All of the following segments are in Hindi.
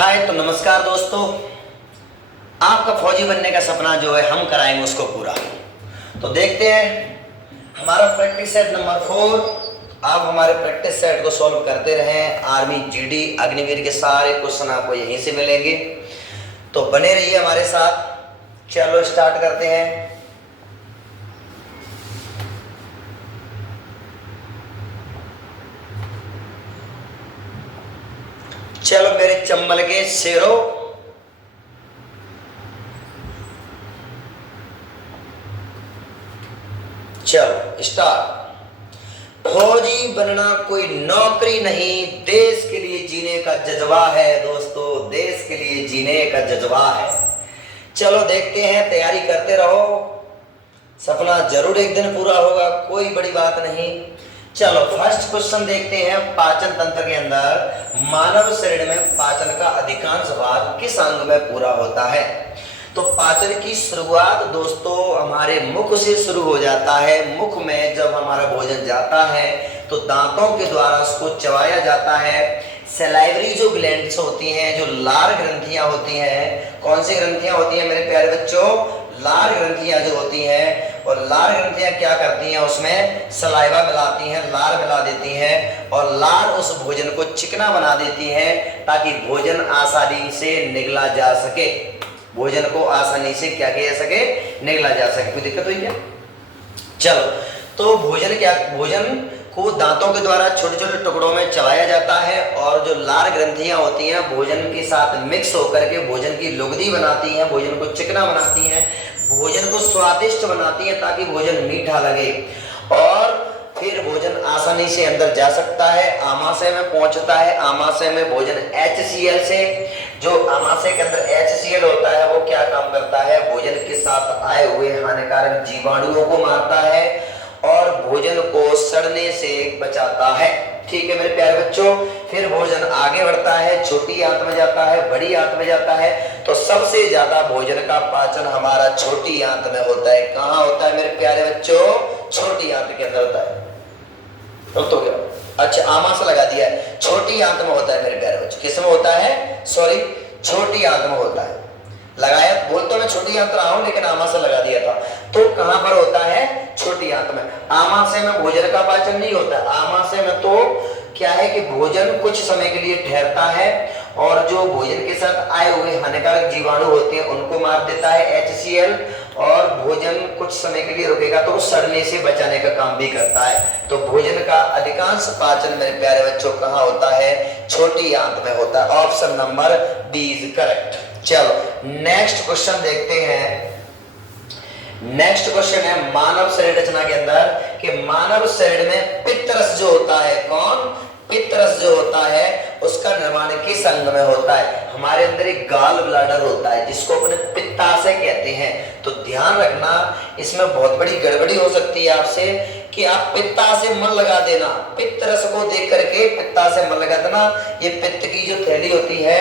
हाय तो नमस्कार दोस्तों। आपका फौजी बनने का सपना जो है हम कराएंगे उसको पूरा। तो देखते हैं हमारा प्रैक्टिस सेट नंबर 4। आप हमारे प्रैक्टिस सेट को सॉल्व करते रहें। आर्मी, जीडी, अग्निवीर के सारे क्वेश्चन आपको यहीं से मिलेंगे, तो बने रहिए हमारे साथ। चलो स्टार्ट करते हैं। चलो मेरे चंबल के शेरों, चलो स्टार्ट। फौजी बनना कोई नौकरी नहीं, देश के लिए जीने का जज्बा है दोस्तों, देश के लिए जीने का जज्बा है। चलो देखते हैं, तैयारी करते रहो, सपना जरूर एक दिन पूरा होगा, कोई बड़ी बात नहीं। चलो फर्स्ट क्वेश्चन देखते हैं। पाचन तंत्र के अंदर मानव शरीर में पाचन का अधिकांश भाग किस अंग में पूरा होता है? तो पाचन की शुरुआत दोस्तों हमारे मुख से शुरू हो जाता है। मुख में जब हमारा भोजन जाता है तो दांतों के द्वारा उसको चबाया जाता है। सलाइवरी जो ग्लैंड्स होती हैं, जो लार ग्रंथियां होती हैं, कौन सी ग्रंथियां होती हैं मेरे प्यारे बच्चों? लार ग्रंथियां जो होती हैं, और लार ग्रंथियां क्या करती हैं, उसमें सलाइवा मिलाती हैं, लार मिला देती हैं, और लार उस भोजन को चिकना बना देती है ताकि भोजन आसानी से निगला जा सके। भोजन को आसानी से क्या किया जा सके? निगला जा सके। कोई दिक्कत हुई क्या? चलो तो भोजन को दांतों के द्वारा छोटे छोटे टुकड़ों में चबाया जाता है, और जो लार ग्रंथियां होती हैं भोजन के साथ मिक्स होकर के भोजन की लुगदी बनाती हैं, भोजन को चिकना बनाती हैं, भोजन को स्वादिष्ट बनाती हैं ताकि भोजन मीठा लगे, और फिर भोजन आसानी से अंदर जा सकता है, आमाशय में पहुंचता है। आमाशय में भोजन HCl से, जो आमाशय के अंदर HCl होता है वो क्या काम करता है? भोजन के साथ आए हुए हानिकारक जीवाणुओं को मारता है और भोजन को सड़ने से बचाता है। ठीक है मेरे प्यारे बच्चों। फिर भोजन आगे बढ़ता है, छोटी आंत में जाता है, बड़ी आंत में जाता है। तो सबसे ज्यादा भोजन का पाचन हमारा छोटी आंत में होता है। कहाँ होता है मेरे प्यारे बच्चों? छोटी आंत के अंदर होता है। तो क्या? अच्छा आमाशय लगा दिया है, छोटी आंत में होता है मेरे प्यारे बच्चों। किस में होता है? सॉरी, छोटी आंत में होता है। लगाया, बोल तो मैं छोटी आंत रहा हूं लेकिन आमाशय लगा दिया था। तो कहां पर होता है? छोटी आंत में। आमाशय में भोजन का पाचन नहीं होता। आमाशय में तो क्या है कि भोजन कुछ समय के लिए ठहरता है और जो भोजन के साथ आए हुए हानिकारक जीवाणु होते हैं उनको मार देता है HCl, और भोजन कुछ समय के लिए रुकेगा तो सड़ने से बचाने का काम भी करता है। तो भोजन का अधिकांश पाचन मेरे प्यारे बच्चों कहाँ होता है? छोटी आंत में होता है। Option number B is correct. चलो नेक्स्ट क्वेश्चन देखते हैं। नेक्स्ट क्वेश्चन है मानव शरीर रचना के अंदर कि मानव शरीर में पित्तरस जो होता है, कौन? पित्तरस जो होता है उसका निर्माण किस अंग में होता है? हमारे अंदर एक गाल ब्लाडर होता है जिसको अपने पित्ताशय कहते हैं। तो ध्यान रखना, इसमें बहुत बड़ी गड़बड़ी हो सकती है आपसे कि आप पित्ताशय मन लगा देना। पित्तरस को देख करके पित्ताशय मन लगा देना। ये पित्त की जो थैली होती है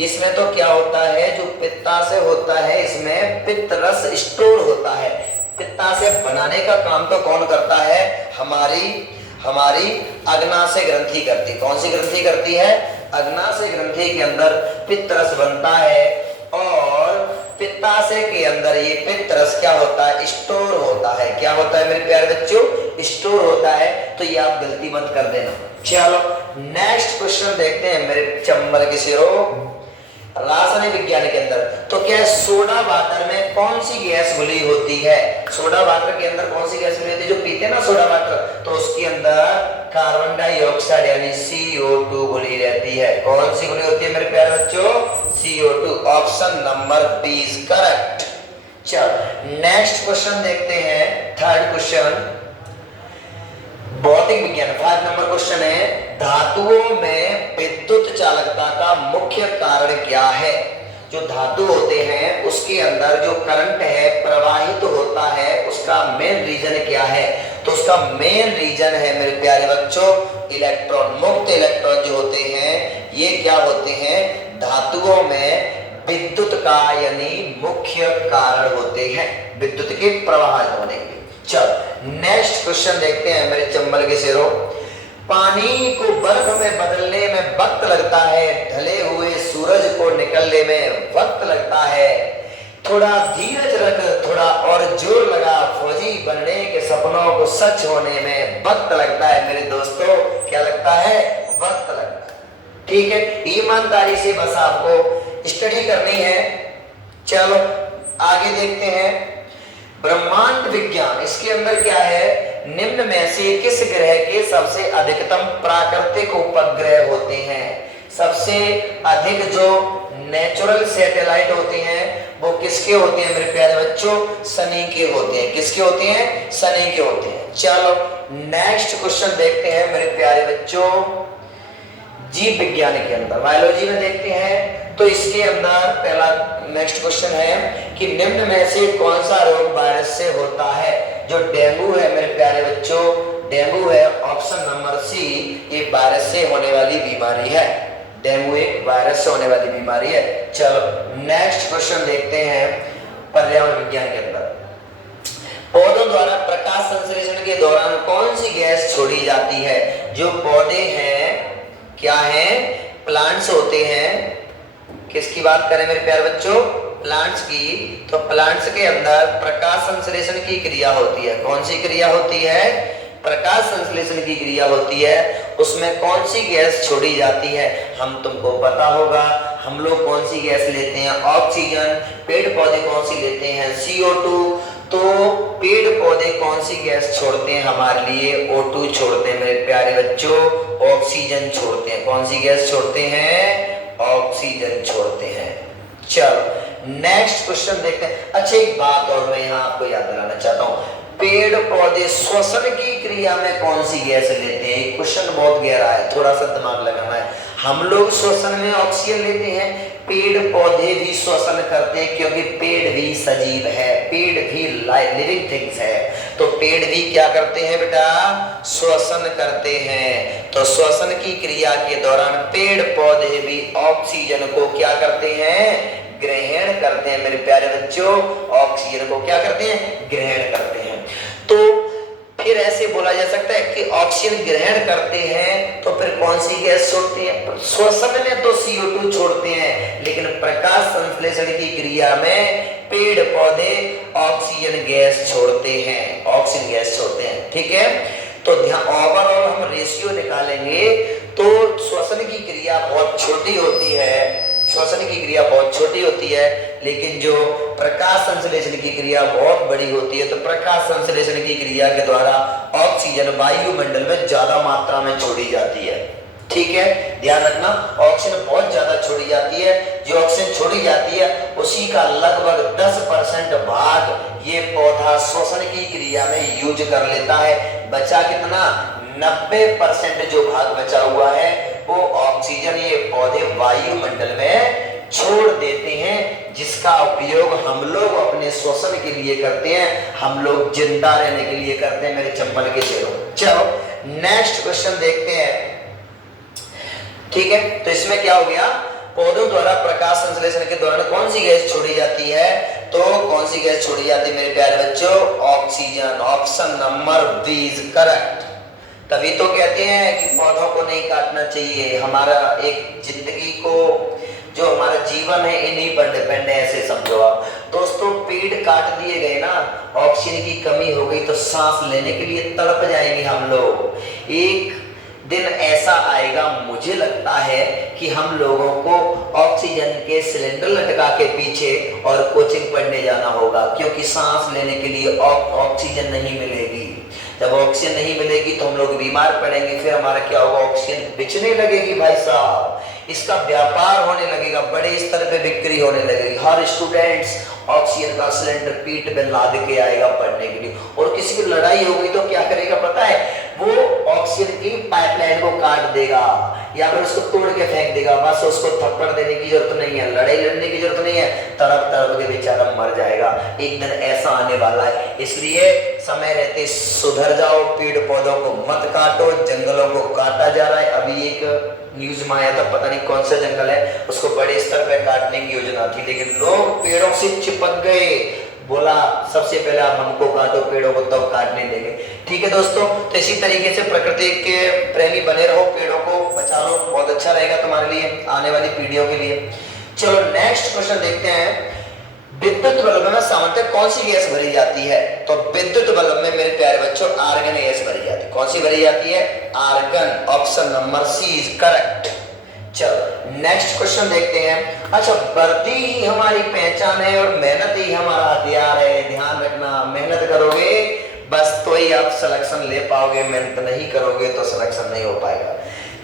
इसमें तो क्या होता है, जो पित्ताशय होता है इसमें पित्तरस स्टोर होता है। पित्ताशय बनाने का काम तो कौन करता है? हमारी अग्नाशय ग्रंथि करती। कौन सी ग्रंथि करती है? अग्नाशय ग्रंथि के अंदर पित्तरस बनता है, और पित्ताशय के अंदर ये पित्तरस क्या होता है? स्टोर होता है। क्या होता है मेरे प्यारे बच्चों? स्टोर होता है। तो ये आप गलती मत कर देना। चलो नेक्स्ट क्वेश्चन देखते हैं मेरे चंबल के शेरों। रासायनिक विज्ञान के अंदर तो क्या है, सोडा वाटर में कौन सी गैस घुली होती है? सोडा वाटर के अंदर कौन सी गैस घुली होती है? जो पीते हैं ना सोडा वाटर, तो उसके अंदर कार्बन डाइऑक्साइड यानी CO2 घुली रहती है। कौन सी घुली होती है मेरे प्यारे बच्चों? CO2। Option number B is correct. चलो नेक्स्ट क्वेश्चन देखते हैं। थर्ड क्वेश्चन भौतिक विज्ञान 5 नंबर क्वेश्चन है, धातुओं में विद्युत चालकता का मुख्य कारण क्या है? जो धातु होते हैं उसके अंदर जो करंट है प्रवाहित होता है, उसका मेन रीजन क्या है? तो उसका मेन रीजन है मेरे प्यारे बच्चों इलेक्ट्रॉन। मुक्त इलेक्ट्रॉन जो होते हैं ये क्या होते हैं? धातुओं में विद्युत का यानी मुख्य कारण होते हैं, विद्युत के प्रवाहित होने के। चलो नेक्स्ट क्वेश्चन देखते हैं मेरे चंबल के शेरों। पानी को बर्फ में बदलने में वक्त लगता है, ढले हुए सूरज को चले में वक्त लगता है, थोड़ा धीरज रख, थोड़ा और जोर लगा, फौजी बनने के सपनों को सच होने में वक्त लगता है मेरे दोस्तों। क्या लगता है? वक्त लगता है। ठीक है, ईमानदारी से बस आपको स्टडी करनी है। चलो आगे देखते हैं। ब्रह्मांड विज्ञान, इसके अंदर क्या है? निम्न में से किस ग्रह के सबसे अधिकतम प्राकृतिक उपग्रह होते हैं? सबसे अधिक जो नेचुरल सैटेलाइट होते हैं वो किसके होते हैं मेरे प्यारे बच्चों? शनि के होते हैं। किसके होते हैं? शनि के होते हैं। चलो नेक्स्ट क्वेश्चन देखते हैं मेरे प्यारे बच्चों। जीव विज्ञान के अंदर बायोलॉजी में देखते हैं, तो इसके अंदर पहला नेक्स्ट क्वेश्चन है कि निम्न में से कौन सा रोग वायरस से होता है? जो डेंगू है मेरे प्यारे बच्चों, डेंगू है ऑप्शन नंबर सी, ये वायरस से होने वाली बीमारी है। डेंगू एक वायरस से होने वाली बीमारी है। चलो नेक्स्ट क्वेश्चन देखते हैं पर्यावरण विज्ञान के अंदर। पौधों द्वारा प्रकाश संश्लेषण के दौरान कौन सी गैस छोड़ी जाती है? जो पौधे हैं क्या है? प्लांट्स होते हैं। किसकी बात करें मेरे प्यारे बच्चों? प्लांट्स की। तो प्लांट्स के अंदर प्रकाश संश्लेषण की क्रिया होती है। कौन सी क्रिया होती है? प्रकाश संश्लेषण की क्रिया होती है। उसमें कौन सी गैस छोड़ी जाती है? हम तुमको पता होगा, हम लोग कौन सी गैस लेते हैं? ऑक्सीजन। पेड़ पौधे कौन सी लेते हैं? CO2। तो पेड़ पौधे कौन सी गैस छोड़ते हैं हमारे लिए? O2 छोड़ते हैं मेरे प्यारे बच्चों, ऑक्सीजन छोड़ते हैं। कौन सी गैस छोड़ते हैं? ऑक्सीजन छोड़ते हैं। चलो नेक्स्ट क्वेश्चन देखते हैं। अच्छा एक बात और मैं यहाँ आपको याद दिलाना चाहता हूँ, पेड़ पौधे श्वसन की क्रिया में कौन सी गैस लेते हैं? क्वेश्चन बहुत गहरा है, थोड़ा सा दिमाग लगाना है। हम लोग श्वसन में ऑक्सीजन लेते हैं, पेड़ पौधे भी श्वसन करते हैं, क्योंकि पेड़ भी सजीव है, पेड़ भी लिविंग थिंग्स है। तो पेड़ भी क्या करते हैं बेटा? श्वसन करते हैं। तो श्वसन की क्रिया के दौरान पेड़ पौधे भी ऑक्सीजन को क्या करते हैं? ग्रहण करते हैं मेरे प्यारे बच्चों। ऑक्सीजन को क्या करते हैं? ग्रहण करते हैं। तो फिर ऐसे बोला जा सकता है कि ऑक्सीजन ग्रहण करते हैं तो फिर कौन सी गैस छोड़ते हैं? श्वसन में तो CO2 छोड़ते हैं, लेकिन प्रकाश संश्लेषण की क्रिया में पेड़ पौधे ऑक्सीजन गैस छोड़ते हैं, ऑक्सीजन गैस छोड़ते हैं। ठीक है, तो ओवरऑल हम रेशियो निकालेंगे तो श्वसन की क्रिया बहुत छोटी होती है, श्वसन की क्रिया बहुत छोटी होती है, लेकिन जो प्रकाश संश्लेषण की क्रिया बहुत बड़ी होती है। तो प्रकाश संश्लेषण की क्रिया के द्वारा ऑक्सीजन वायुमंडल में ज्यादा मात्रा में छोड़ी जाती है। ठीक है, ध्यान रखना, ऑक्सीजन बहुत ज्यादा छोड़ी जाती है। जो ऑक्सीजन छोड़ी जाती है उसी का लगभग 10% भाग ये पौधा श्वसन की क्रिया में यूज कर लेता है। बचा कितना? 90% जो भाग बचा हुआ है वो ऑक्सीजन ये पौधे वायुमंडल में छोड़ देते हैं, जिसका उपयोग हम लोग अपने श्वसन के लिए करते हैं, हम लोग जिंदा रहने के लिए करते हैं मेरे चंबल के शेरों। चलो नेक्स्ट क्वेश्चन देखते हैं। ठीक है, तो इसमें क्या हो गया? पौधों द्वारा प्रकाश संश्लेषण के दौरान कौन सी गैस छोड़ी जाती है? तो कौन सी गैस छोड़ी जाती है मेरे प्यारे बच्चों? Oxygen. Option number B is correct. तभी तो कहते हैं कि पौधों को नहीं काटना चाहिए। हमारा एक जिंदगी को, जो हमारा जीवन है, इन्हीं पर डिपेंड है, ऐसे समझो आप। दोस्तों पेड़ काट दिए गए ना, ऑक्सीजन की कमी हो गई तो सांस लेने के लिए तड़प जाएंगे हम लोग। एक दिन ऐसा आएगा, मुझे लगता है कि हम लोगों को ऑक्सीजन के सिलेंडर लटका के पीछे और कोचिंग पढ़ने जाना होगा, क्योंकि सांस लेने के लिए ऑक्सीजन नहीं मिलेगी। जब ऑक्सीजन नहीं मिलेगी तो हम लोग बीमार पड़ेंगे, फिर हमारा क्या होगा? ऑक्सीजन बिचने लगेगी भाई साहब, इसका व्यापार होने लगेगा, बड़े स्तर पे बिक्री होने लगेगी। हर स्टूडेंट्स ऑक्सीजन का सिलेंडर पीठ पे लाद के आएगा पढ़ने के लिए, और किसी की लड़ाई हो गई तो क्या करेगा पता है? वो ऑक्सीजन की पाइपलाइन को काट देगा या फिर उसको तोड़ के फेंक देगा। बस उसको थप्पड़ देने की जरूरत नहीं है, लड़ाई लड़ने की जरूरत नहीं है, तड़प तड़प के बेचारा मर जाएगा। एक दिन ऐसा आने वाला है, इसलिए समय रहते सुधर जाओ, पेड़ पौधों को मत काटो, जंगलों को काटा जा रहा है। अभी एक न्यूज में आया था, पता नहीं कौन सा जंगल है, उसको बड़े स्तर पे काटने की योजना थी, लेकिन लोग पेड़ों से चिपक गए, बोला सबसे पहले आप हमको काटो, पेड़ों को तब काटने देंगे। ठीक है दोस्तों, तो इसी तरीके से प्रकृति के प्रेमी बने रहो, पेड़ों को बचा लो, बहुत अच्छा रहेगा तुम्हारे लिए, आने वाली पीढ़ियों के लिए। चलो नेक्स्ट क्वेश्चन देखते हैं। विद्युत बल्ब में सामान्यतः कौन सी गैस भरी जाती है? तो विद्युत बल्ब में मेरे प्यारे बच्चों आर्गन गैस भरी जाती है। कौन सी भरी जाती है? Argon. Option number C is correct. चलो नेक्स्ट क्वेश्चन देखते हैं। अच्छा, वर्दी ही हमारी पहचान है और मेहनत ही हमारा हथियार है। ध्यान रखना, मेहनत करोगे बस तो ही आप सिलेक्शन ले पाओगे, मेहनत नहीं करोगे तो सिलेक्शन नहीं हो पाएगा।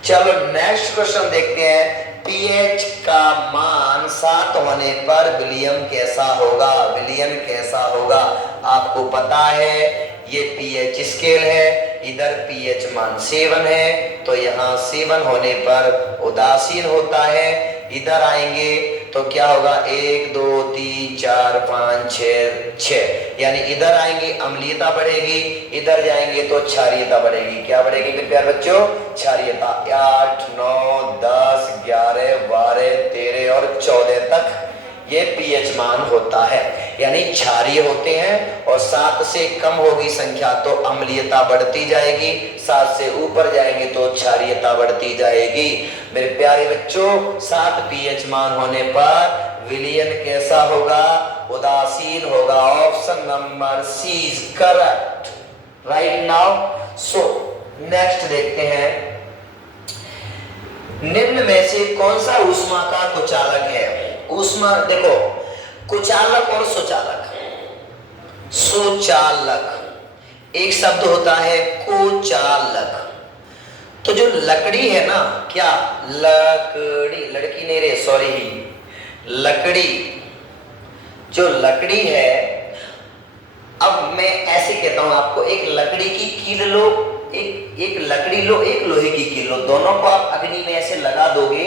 चलो नेक्स्ट क्वेश्चन देखते हैं। पीएच का मान 7 होने पर विलियम कैसा होगा? विलियम कैसा होगा? आपको पता है ये पीएच स्केल है, इधर पीएच मान 7 है, तो यहाँ 7 होने पर उदासीन होता है। इधर आएंगे तो क्या होगा? 1 2 3 4 5 6, यानी इधर आएंगे अम्लीयता बढ़ेगी, इधर जाएंगे तो क्षारीयता बढ़ेगी। क्या बढ़ेगी मेरे प्यारे बच्चों? क्षारीयता। 8 9 10 11 12 13 और 14 तक ये पीएच मान होता है, यानी क्षारीय होते हैं। और 7 से कम होगी संख्या तो अम्लीयता बढ़ती जाएगी, 7 से ऊपर जाएंगे तो क्षारीयता बढ़ती जाएगी। मेरे प्यारे बच्चों 7 पीएच मान होने पर विलयन कैसा होगा? उदासीन होगा। Option number C is correct right now. So next देखते हैं। निम्न में से कौन सा ऊष्मा का कुचालक है? ऊष्मा देखो, कुचालक और सुचालक। सुचालक एक शब्द होता है कुचालक। तो जो लकड़ी है ना, क्या लकड़ी, लड़की नहीं रे, सॉरी, लकड़ी, जो लकड़ी है, अब मैं ऐसे कहता हूं आपको, एक लकड़ी की कील लो, एक लकड़ी लो, एक लोहे की कील लो, दोनों को आप अग्नि में ऐसे लगा दोगे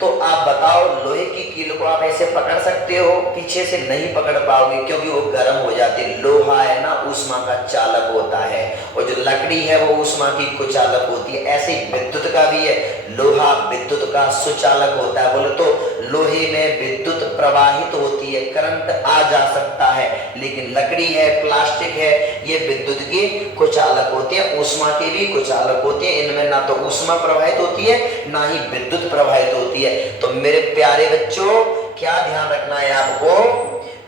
तो आप बताओ लोहे की कील को आप ऐसे पकड़ सकते हो? पीछे से नहीं पकड़ पाओगे क्योंकि वो गर्म हो जाती है। लोहा है ना, ऊष्मा का चालक होता है, और जो लकड़ी है वो ऊष्मा की कुचालक होती है। ऐसे ही विद्युत का भी है, लोहा विद्युत का सुचालक होता है। बोले तो लोहे में विद्युत प्रवाहित होती है, करंट आ जा सकता है, लेकिन लकड़ी है, प्लास्टिक है, ये विद्युत के कुचालक होते हैं, ऊष्मा के भी कुचालक होते हैं। इनमें ना तो ऊष्मा प्रवाहित होती है ना ही विद्युत प्रवाहित होती है। तो मेरे प्यारे बच्चों क्या ध्यान रखना है आपको?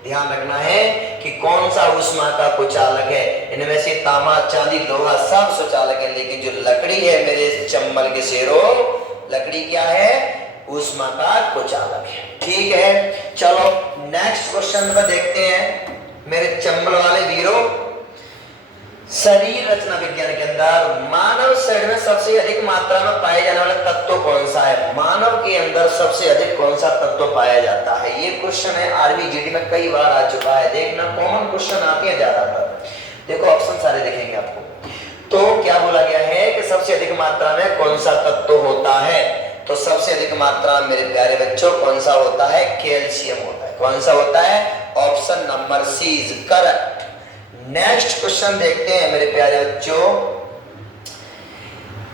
ध्यान रखना है कि कौन सा ऊष्मा का कुचालक है। इनमें से तांबा चांदी लोहा सब सुचालक है, लेकिन जो लकड़ी है मेरे चंबल के शेरों, लकड़ी क्या है? ऊष्मा का कुचालक है। ठीक है, चलो नेक्स्ट क्वेश्चन में देखते हैं मेरे चंबल वाले वीरों। शरीर रचना विज्ञान के अंदर मानव शरीर में सबसे अधिक मात्रा में पाए जाने वाला तत्व कौन सा है? मानव के अंदर सबसे अधिक कौन सा तत्व पाया जाता है? ये क्वेश्चन है आर्मी जीडी में कई बार आ चुका है। देखना कॉमन क्वेश्चन आते हैं ज्यादातर। देखो ऑप्शन सारे देखेंगे आपको। तो क्या बोला गया है कि सबसे अधिक मात्रा में कौन सा तत्व होता है? तो सबसे अधिक मात्रा मेरे प्यारे बच्चों कौन सा होता है? कैल्शियम होता है। कौन सा होता है? Option number C is correct. Next question देखते हैं मेरे प्यारे बच्चों।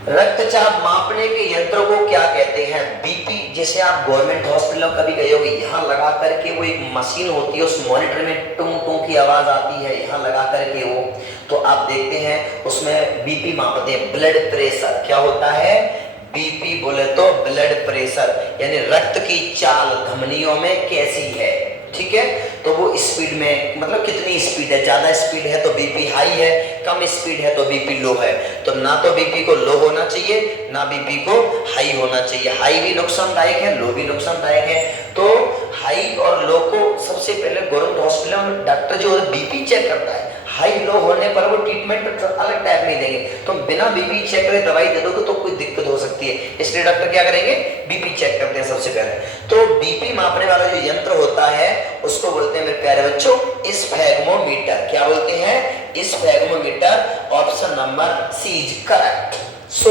रक्तचाप मापने के यंत्र को क्या कहते हैं? बीपी। जैसे आप गवर्नमेंट हॉस्पिटल कभी गए होगे, यहाँ लगा करके वो एक मशीन होती है, उस मॉनिटर में टूं टूं की आवाज आती है, यहाँ लगा करके वो, तो आप देखते हैं उसमें बीपी मापते हैं, ब्लड प्रेशर। क्या होता है? बीपी बोले तो ब्लड प्रेशर, यानी रक्त की चाल धमनियों में कैसी है। ठीक है, तो वो स्पीड में, मतलब कितनी स्पीड है, ज्यादा स्पीड है तो बीपी हाई है, कम स्पीड है तो बीपी लो है। तो ना तो बीपी को लो होना चाहिए ना बीपी को हाई होना चाहिए। हाई भी नुकसानदायक है, लो भी नुकसानदायक है। तो हाई और लो को सबसे पहले गवर्नमेंट हॉस्पिटल में डॉक्टर जो है बीपी चेक करता है। हाई लो होने पर वो ट्रीटमेंट अलग टाइप में देंगे। तुम बिना बीपी चेक करे दवाई दे दोगे तो कोई दिक्कत हो सकती है, इसलिए डॉक्टर क्या करेंगे? बीपी चेक करते हैं सबसे पहले। तो बीपी मापने वाला जो यंत्र होता है उसको बोलते हैं मेरे प्यारे बच्चों स्फेग्मोमीटर। क्या बोलते हैं? Sphygmomanometer. Option number C is correct. So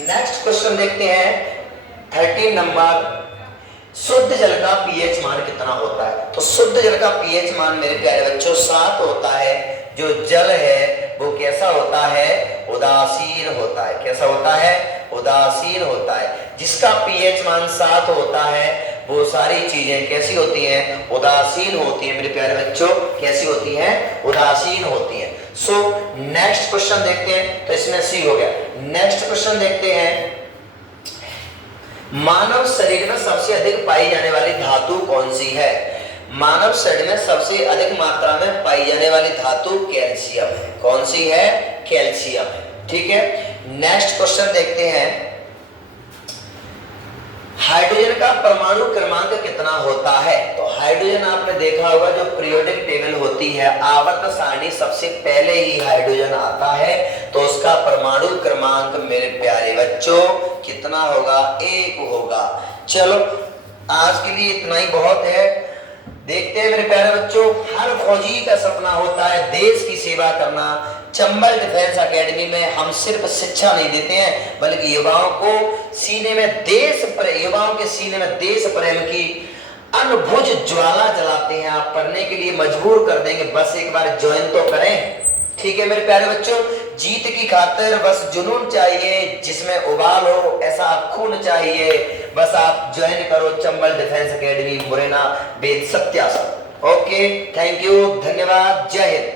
next question देखते हैं 13 नंबर। शुद्ध जल का पीएच मान कितना होता है? तो शुद्ध जल का पीएच मान मेरे प्यारे बच्चों 7 होता है। जो जल है वो कैसा होता है? उदासीन होता है। कैसा होता है? उदासीन होता है। जिसका पीएच मान 7 होता है वो सारी चीजें कैसी होती हैं? उदासीन होती हैं मेरे प्यारे बच्चों। कैसी होती हैं? उदासीन होती हैं। सो नेक्स्ट क्वेश्चन देखते हैं। तो इसमें सी हो गया। नेक्स्ट क्वेश्चन देखते हैं। मानव शरीर में सबसे अधिक पाई जाने वाली धातु कौन सी है? मानव शरीर में सबसे अधिक मात्रा में पाई जाने वाली धातु कैल्शियम है। कौन सी है? कैल्शियम है। ठीक है, नेक्स्ट क्वेश्चन देखते हैं। हाइड्रोजन का परमाणु क्रमांक कितना होता है? तो हाइड्रोजन आपने देखा होगा, जो पीरियोडिक टेबल होती है, आवर्त सारणी, सबसे पहले ही हाइड्रोजन आता है, तो उसका परमाणु क्रमांक मेरे प्यारे बच्चों कितना होगा? 1 होगा। चलो आज के लिए इतना ही बहुत है। देखते हैं मेरे प्यारे बच्चों, हर फौजी का सपना होता है देश की सेवा करना। चंबल डिफेंस एकेडमी में हम सिर्फ शिक्षा नहीं देते हैं, बल्कि युवाओं के सीने में देश प्रेम की अनबुझ ज्वाला जलाते हैं। आप पढ़ने के लिए मजबूर कर देंगे, बस एक बार ज्वाइन तो करें। ठीक है मेरे प्यारे बच्चों, जीत की खातिर बस जुनून चाहिए, जिसमें उबाल हो ऐसा खून चाहिए। बस आप ज्वाइन करो चंबल डिफेंस एकेडमी, मुरैना, बेत सत्यासन। ओके, थैंक यू, धन्यवाद, जय हिंद।